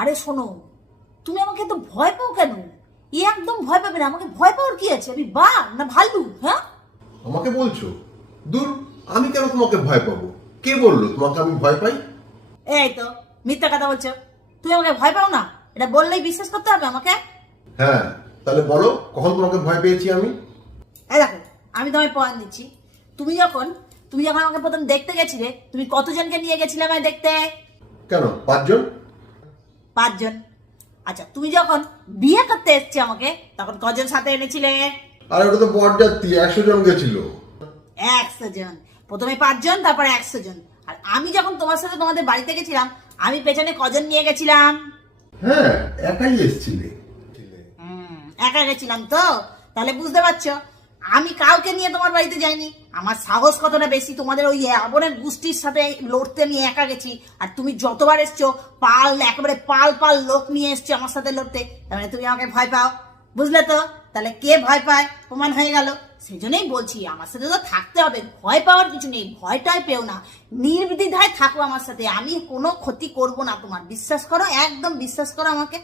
আরে শোনো, তুমি আমাকে তো ভয় পাও কেন? একদম ভয় পাবে না, আমাকে ভয় পাওয়ার কি আছে? আমি বাঘ না ভাল্লুক? হ্যাঁ, আমাকে বলছো? দূর, আমি কেন তোমাকে ভয় পাবো? কে বললো তোমাকে আমি ভয় পাই? এই তো মিথ্যা কথা বলছো। তুমি আমাকে ভয় পাও না, এটা বললেই বিশ্বাস করতে হবে আমাকে? হ্যাঁ, তাহলে বলো কখন তোমাকে ভয় পেয়েছি আমি? এই দেখো, আমি তোমায় প্রমাণ দিচ্ছি। তুমি যখন তুমি যখন আমাকে প্রথম দেখতে গেছিলে, তুমি কতজনকে নিয়ে গেছিলে আমায় দেখতে? কেন 5 জন? 5 জন। আচ্ছা, তুমি যখন বিয়ে করতে এসছে আমাকে, তখন কজন সাথে এনেছিলে? আর ওটা তো বরযাত্রী, 100 জন গেছিল। 100 জন। প্রথমে 5 জন, তারপরে 100 জন। আর আমি যখন তোমার সাথে তোমাদের বাড়িতে গেছিলাম, আমি পেছনে কজন নিয়ে গেছিলাম? হ্যাঁ, একাই এসছিলে। একা গেছিলাম তো। তাহলে বুঝতে পারছো, আমি কাউকে নিয়ে তোমার বাড়িতে যাইনি। আমার সাহস কতটা বেশি, তোমাদের ওই আবরের গোষ্ঠীর সাথে লড়তে নিয়ে একা গেছি। আর তুমি যতবার এসছো, একেবারে পাল পাল লোক নিয়ে এসছো আমার সাথে লড়তে। তার মানে তুমি আমাকে ভয় পাও, বুঝলে তো? তাহলে কে ভয় পায় প্রমাণ হয়ে গেল। সেই জন্যই বলছি, আমার সাথে তো থাকতে হবে, ভয় পাওয়ার কিছু নেই। ভয়টাই পেও না, নির্দ্বিধায় থাকো আমার সাথে। আমি কোনো ক্ষতি করব না তোমার, বিশ্বাস করো, একদম বিশ্বাস করো আমাকে।